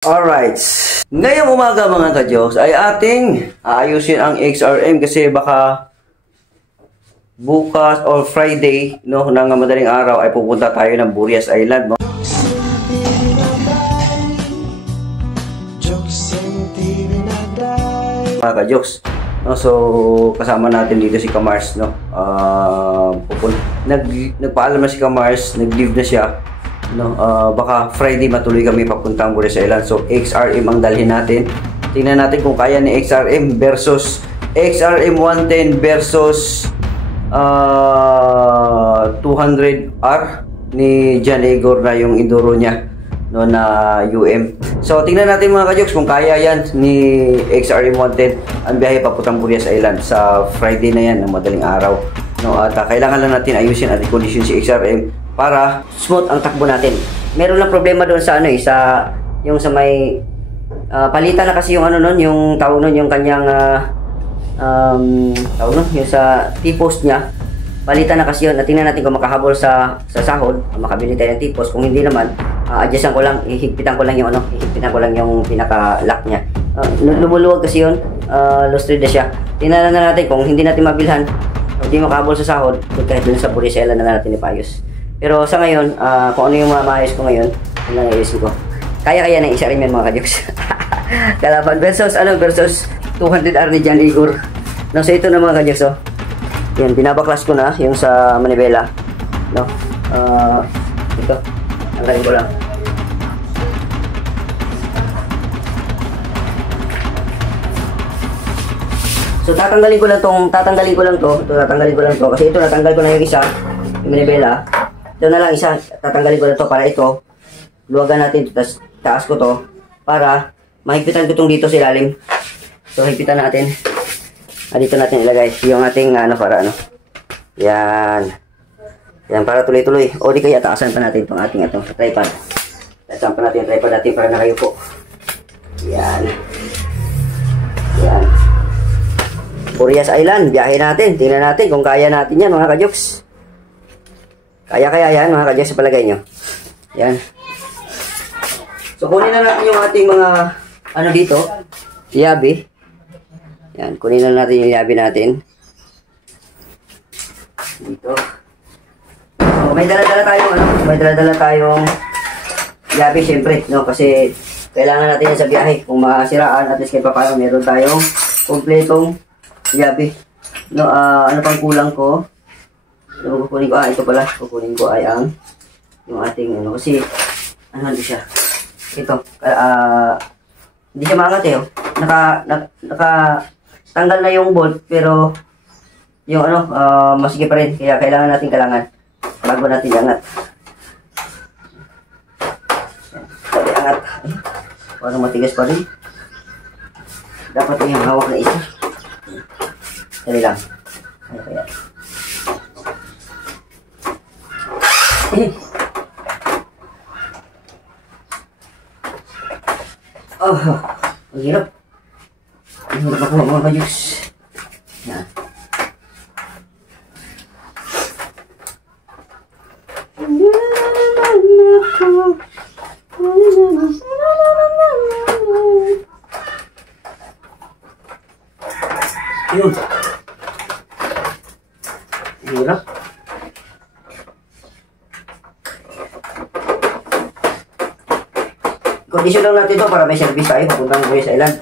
Alright, ngayong umaga mga ka-Diyos ay ating aayusin ang XRM kasi baka bukas or Friday no, ng madaling araw ay pupunta tayo ng Burias Island. No? Mga ka-Diyos, no? So kasama natin dito si Kamars. No? Nagpaalam na si Kamars, nag-leave na siya. No, baka Friday matuloy kami papuntang Burias Island. So XRM ang dalhin natin. Tingnan natin kung kaya ni XRM versus XRM 110 versus 200R ni John Igor na yung enduro niya no, na UM. So tingnan natin mga ka-Jokes kung kaya yan ni XRM 110 ang biyahe papuntang Burias Island sa Friday na yan ng madaling araw. No, at kailangan lang natin ayusin at i-condition si XRM para smooth ang takbo natin. Meron lang problema doon sa ano sa yung sa may palitan na kasi yung ano noon, yung tawag noon, yung kanyang tawag noon, yung sa T-post niya. Palitan na kasi yun. Tingnan natin kung makahabol sa sahod, makabili tayo ng T-post. Kung hindi naman, adjustan ko lang, ihigpitan ko lang yung ano, ihigpitan ko lang yung pinaka-lock niya. Lumuluwag kasi yun, lost thread na siya. Tingnan na natin kung hindi natin mabilhan, hindi makahabol sa sahod, kahit dun sa Burias Island na natin ipayos. Pero sa ngayon, kung ano yung maayos ko ngayon, yun lang iisip ko. Kaya-kaya na XRM yan mga ka-Jokes. Kalaban versus 200R ni John Igor. No, so ito na mga ka-Jokes, oh. Yan, binabaklas ko na yung sa manibela. No? Ito. Tanggalin ko lang. So tatanggalin ko lang to kasi ito natanggal ko na yung isa, yung manibela. Ito na lang isa, tatanggalin ko na to para ito, luwagan natin ito, taas ko to, para mahigpitan ko itong dito sa ilalim. So higpitan natin. Dito natin ilagay yung ating para ano. Yan. Yan, para tuloy-tuloy. O di kaya taasan pa natin itong ating tripod. Taasan pa natin yung tripod natin para nakayupo. Yan. Yan. Burias Island, biyahe natin. Tingnan natin kung kaya natin yan mga ka-Jokes. Kaya yan mga ka-Jokes sa palagay nyo. Yan. So kunin na natin yung ating mga dito, yabi. Yan, kunin na natin yung yabi natin. Dito. So may dala-dala tayong yabi syempre, no, kasi kailangan natin yan sa biyahe. Kung masiraan, at least kahit paano meron tayong kompletong yabi. No, ano pang kulang ko? Ano kukunin ko? Ito pala. Kukunin ko ay ang yung ating kasi hindi siya. Ito. Hindi siya maangat eh. Naka tanggal na yung bolt pero yung masige pa rin. Kaya kailangan natin bago natin iangat. Sabi angat. Parang matigas pa rin. Dapat yung hawak na isa. Dali lang. Kaya. Ang hirap. Ang hirap ako mga ka-Jokes. Yan. Yun. Ang hirap. Kondisyon lang natin ito para may service tayo papuntang Burias Island.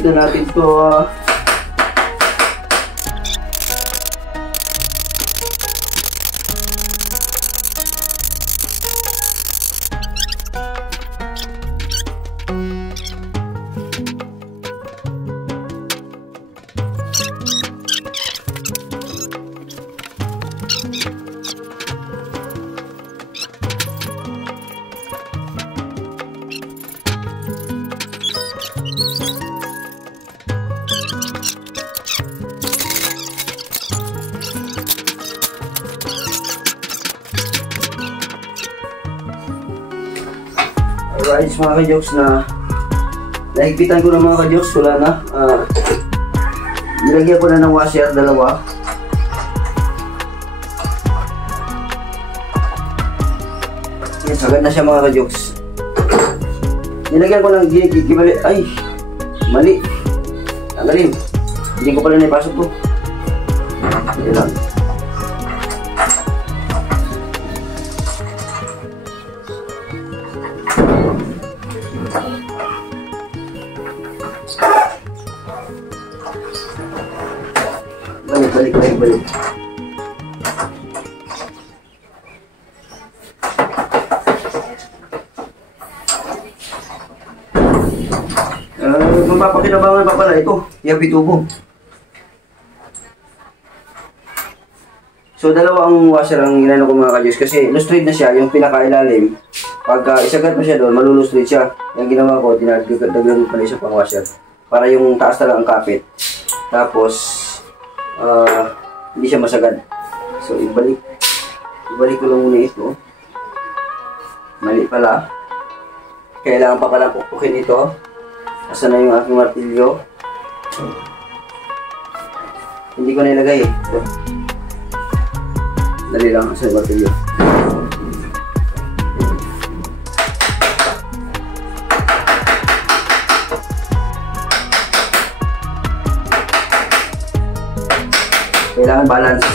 dito natin to. Alright, mga ka-jokes, na nahigpitan ko na mga ka-jokes, wala na. Nilagyan ko na ng washer, dalawa. Yes, agad na siya mga ka-jokes. Nilagyan ko ng gibali. Ay, mali. Tanggalin. Hindi ko pala naipasok to. Hindi lang. Balik. Mapapakinabangan pa pala ito, yabi tubo. So dalawa ang washer ang ginano ko mga ka-Diyos, kasi lustrate na siya, yung pinakailalim. Pagka isagat mo siya doon, malulustrate siya. Yung ginawa ko, dinagdagan pa siya pang washer para yung taas talaga ang kapit. Tapos hindi siya masagad. So ibalik ko lang muna ito. Mali pala. Kailangan pa pala pupukin ito. Asan na yung aking martilyo? Hindi ko na ilagay eh. So, dali lang, asan yung martilyo? Kailangan balance.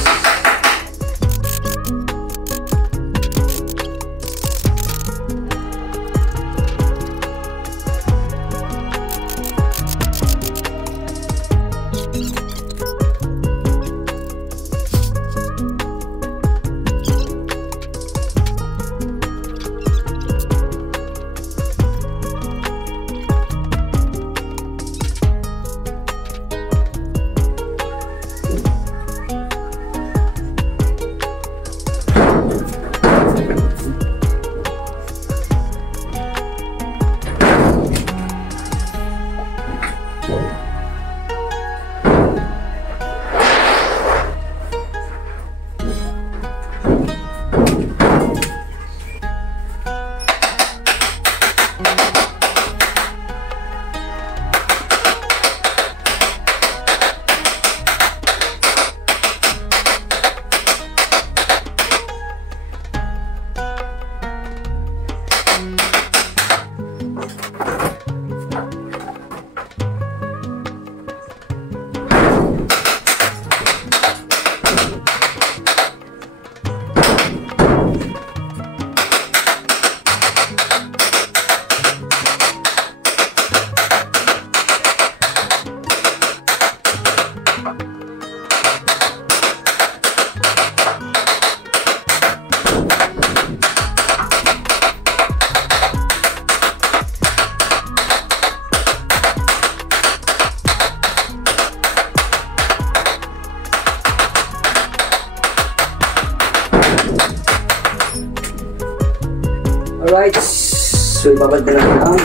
Alright, so ibabad na natin ang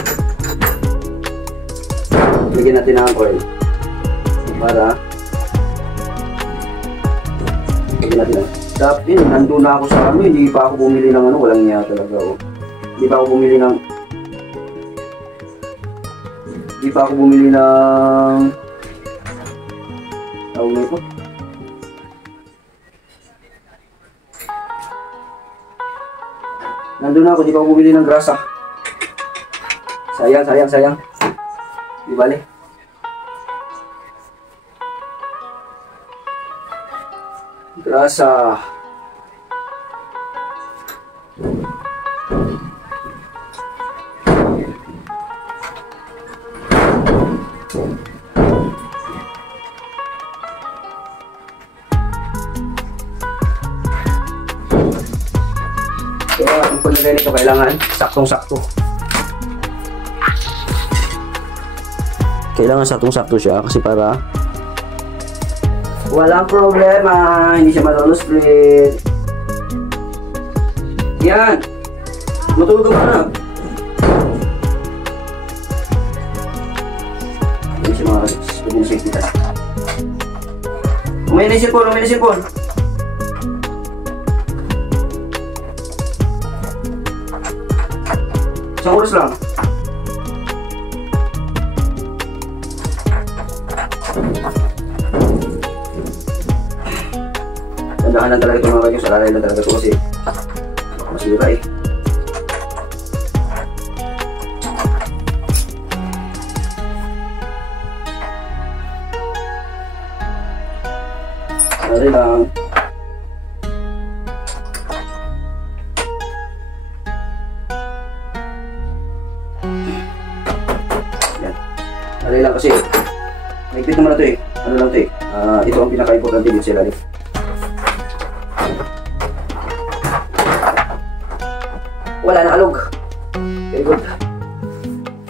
lagyan natin ang coil para lagyan natin ang dapat yun, nandun na ako sa ano, hindi pa ako bumili ng ano, walang niya talaga oh. Hindi pa ako bumili ng tawag na ito. Nandun na ako, di pa ako bumili ng grasa. Sayang. Di bale. Grasa. Kaya ang paglagay nito kailangan saktong-sakto. Kailangan saktong-sakto siya kasi para walang problema, hindi siya malulusplit. Yan! Matulog ka muna. Hindi siya mga kita. Umay na yung sipon. Isang oras lang. Tandahan lang talaga ito mga kadyos. Alalay lang talaga ito kasi baka masira eh. Alalay lang. Yan. Alalay lang kasi naipit naman na ito eh. Ano lang ito eh. Ito ang pinaka-importante dito sa ilalim. Wala na alog. Very good.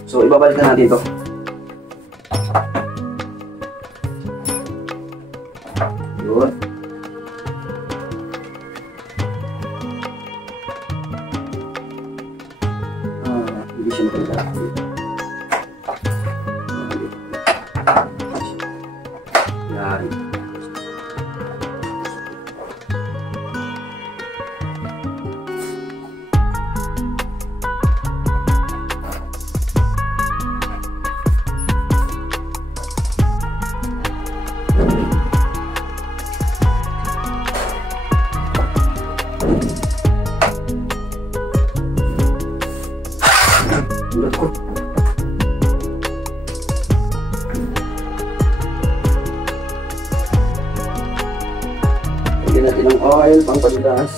So, ibabalik na natin ito. Yun. Hindi siya matalaga. Yan. Lagyan natin ng oil pang padulas.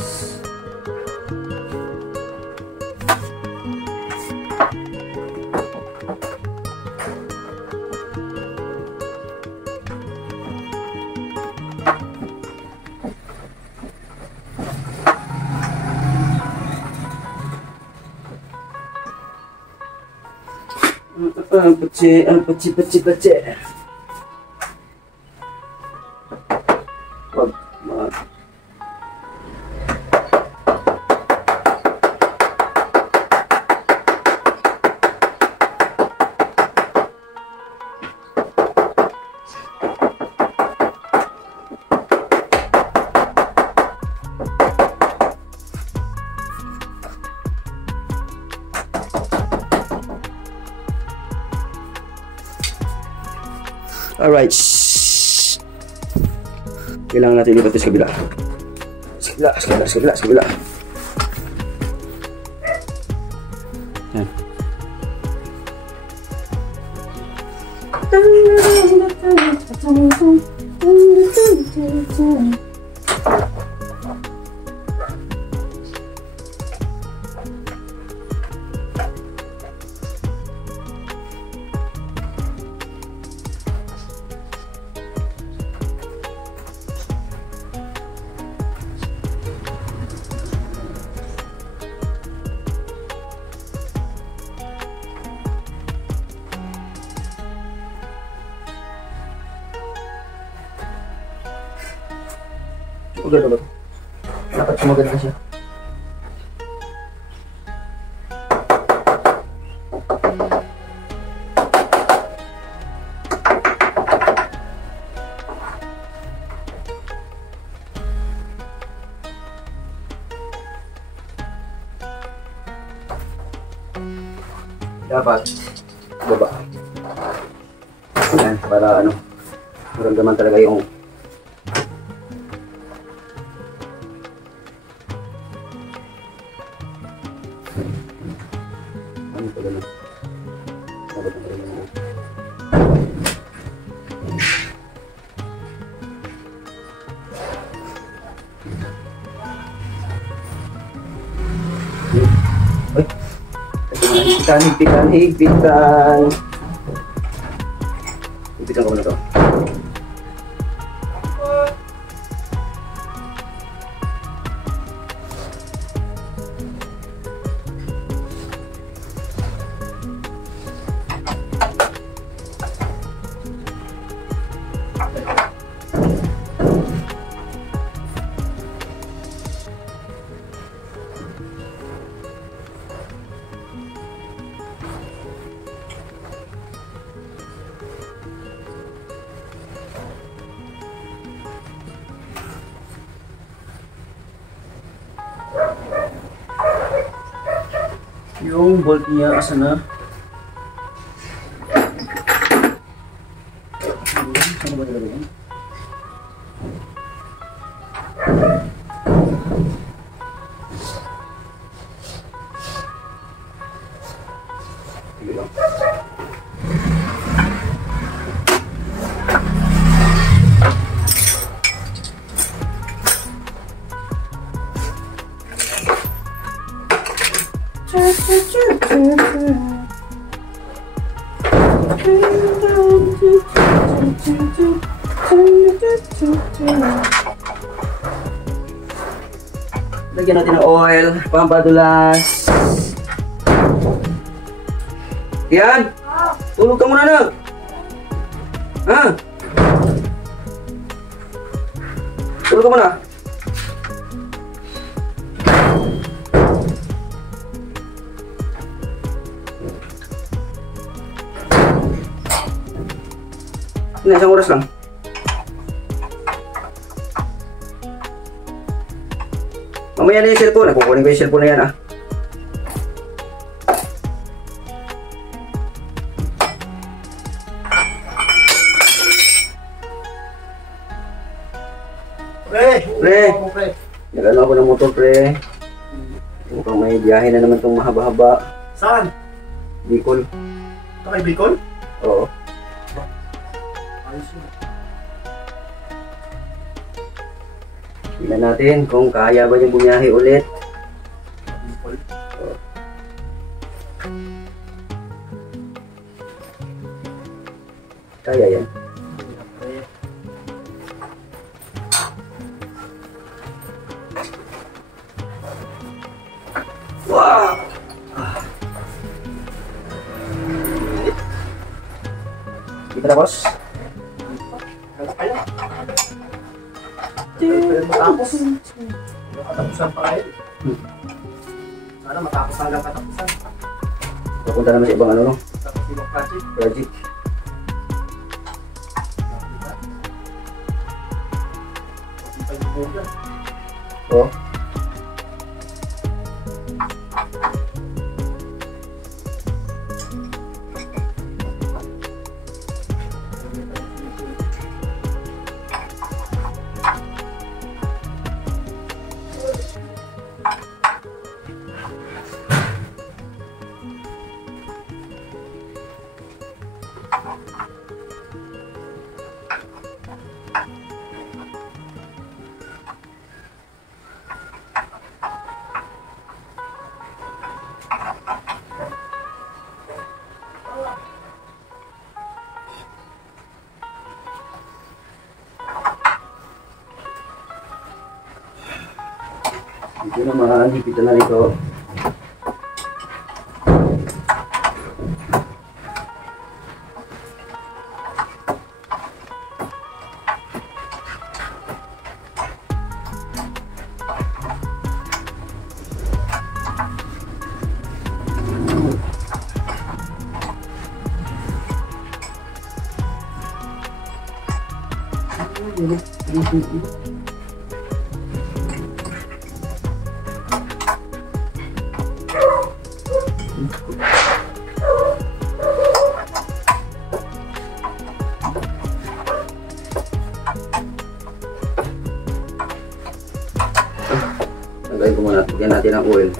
Pachi. Wag ma. Alright. Kailangan natin lipat sa kabila. Sa kabila. Yan. Maganda ba ito? Dapat sumaganda siya. Dapat baba. Yan, para ano, maramdaman talaga yung ano pala na. Dapat na talaga na. Ay! Higpitan. Higpitan ko muna ito. Yung bolt niya, asa na? Saan ba talaga yan? Sige lang. Lagyan natin ng oil, pampadulas. Yan! Tulog ka muna na! Ha? Tulog ka muna! Hindi, isang oras lang. Mamaya na yung cellphone. Kukunin ko yung cellphone na yan, ah. Pre! Nagano ako ng motor, pre. Mukhang may biyahe na naman itong mahaba-haba. Saan? Bicol. Ito kay Bicol? Oo. Ayos yun. Tingnan natin kung kaya ba niyang bumiyahe ulit. Bicol? Oo. Kaya yan. Wow! Di ba tapos? Matapos. Katapusan pa kayo. Sana matapos hanggang katapusan. Papunta naman sa ibang ano, no? Tapos ibang project. Project. Oo. Dito naman, hipitan na nito. Lagay ko muna, tigyan natin ang oil.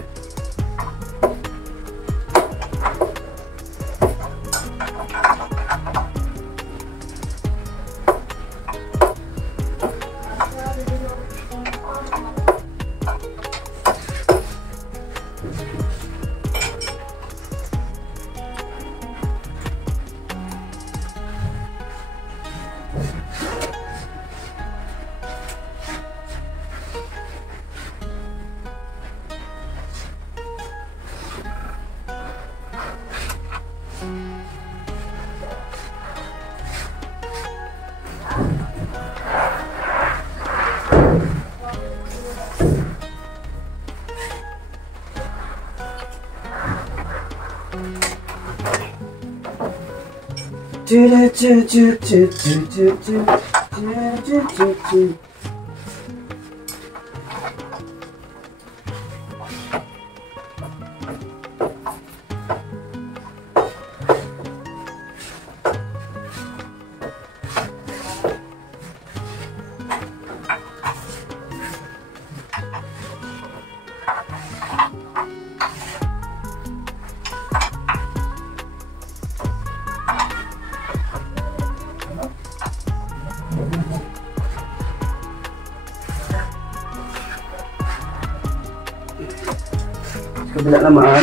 Sa kabila naman.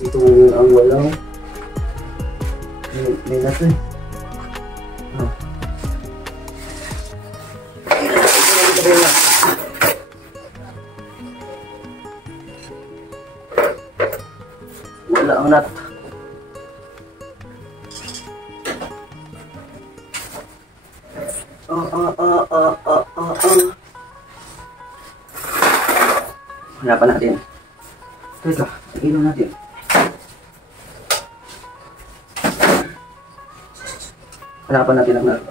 Ito ang walang. May nato eh. Oh. Wala ang nut. Hanapan natin. Teka, inom natin. Hanapan natin ang nut.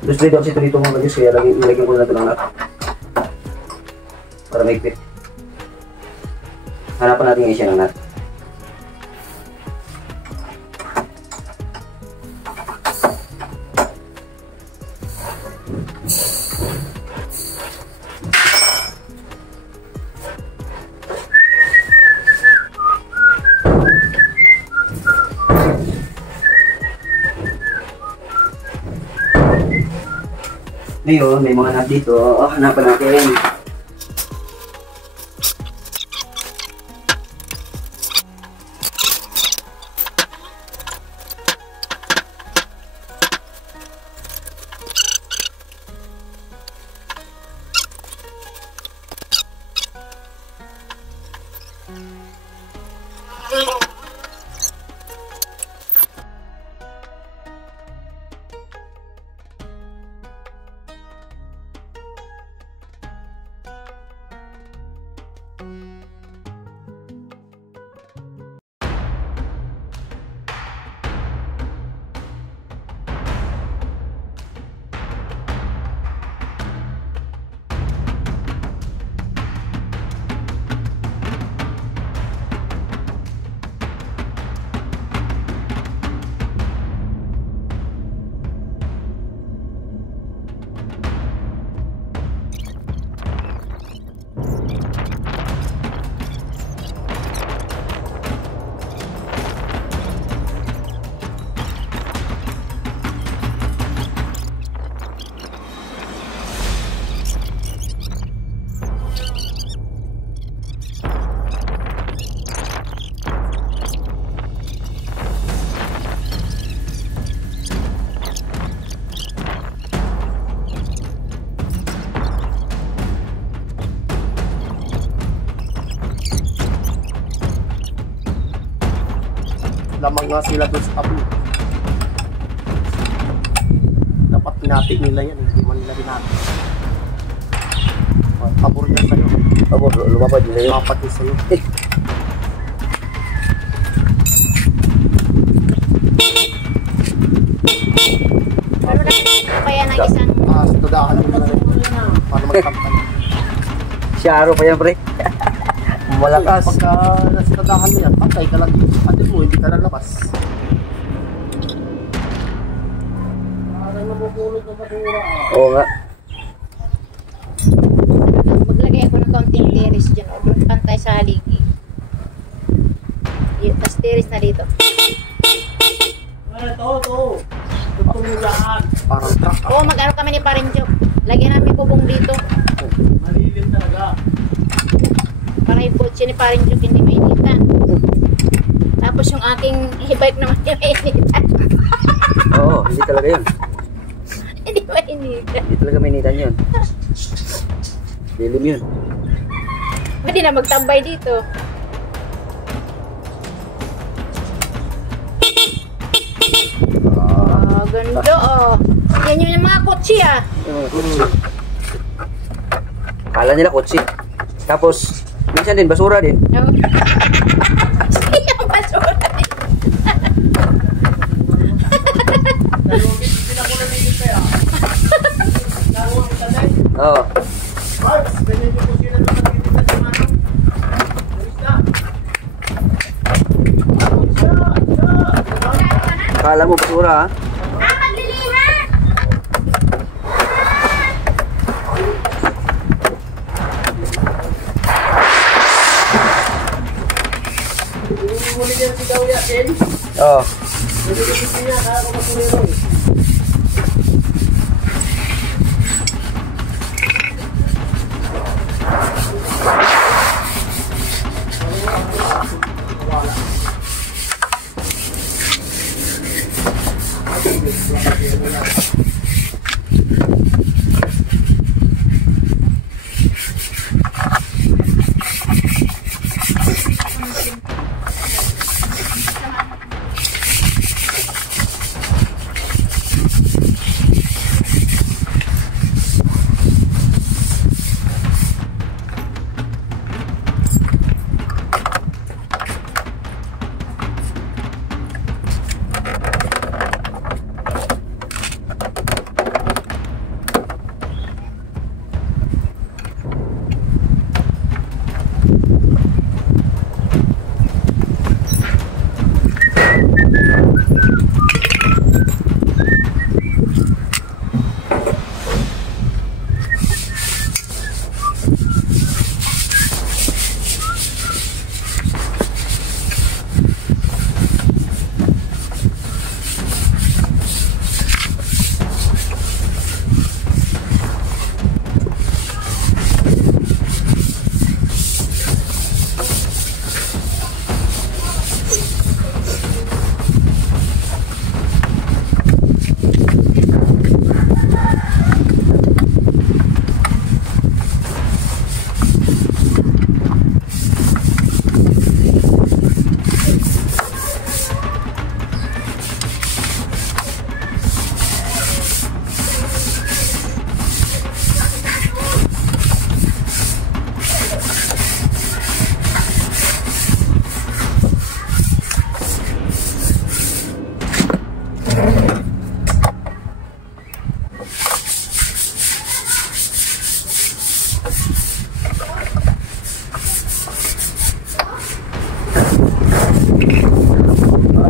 Gusto dito kasi dito mga guys, kaya ilagyan ko na ito ng nut para may fit. Hanapan natin ngayon siya ng nut. Ngayon, may mga nut dito. Hanapan natin. Lamang nga sila doon sa tabi. Dapat pinapit nila yan, hindi man nila pinapit. Pabor yan sa'yo. Pabor, lumapad din sa'yo. Lumapad din sa'yo. Pero kaya ng isang Tudahan mo na rin. Para magkampay. Siyaro pa yan, pre. Malakas. Pagka nasa tudahan mo yan, patay ka lang dito. Atin mo, hindi ka lalabas. Parang mabubulot na basura. Oo nga. maglagay ako ng kaunting tiris dyan o doon pantay sa haligi. Tapos tiris na dito. Ito. Tutuluyan. Parang truck. Oo, mag-ano kami ni Parinjo. Lagyan namin bubong dito. Malilim talaga. Para yung kotse ni Parinjo hindi mainitan. Tapos yung aking e-bike naman yung mainitan. Oo, hindi talaga yun. Hindi mainitan. Hindi talaga mainitan yun. Lilim yun. Pwede na magtambay dito. Ganda oh. Yan yung mga kotse ah. Akala nila kotse. Tapos, minsan din basura din. Yung basura din. Oo. Parts, ganyan yung kusina na nagtitinda sa manong. Kala mo basura ha? Huli niya si Daw Yasin. Oo. Nagiging niya, kaya ko masulero eh.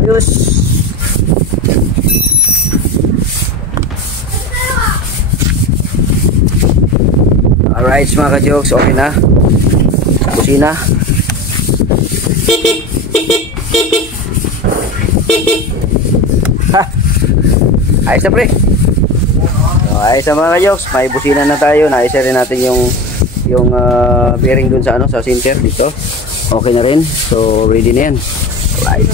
Ayos. Alright mga ka-jokes, okay na. Kusina. Ha! Ayos na pre. So, ayos na mga ka-jokes, may busina na tayo. Naisa rin natin yung bearing dun sa sa center dito. Okay na rin. So ready na yan. Alright.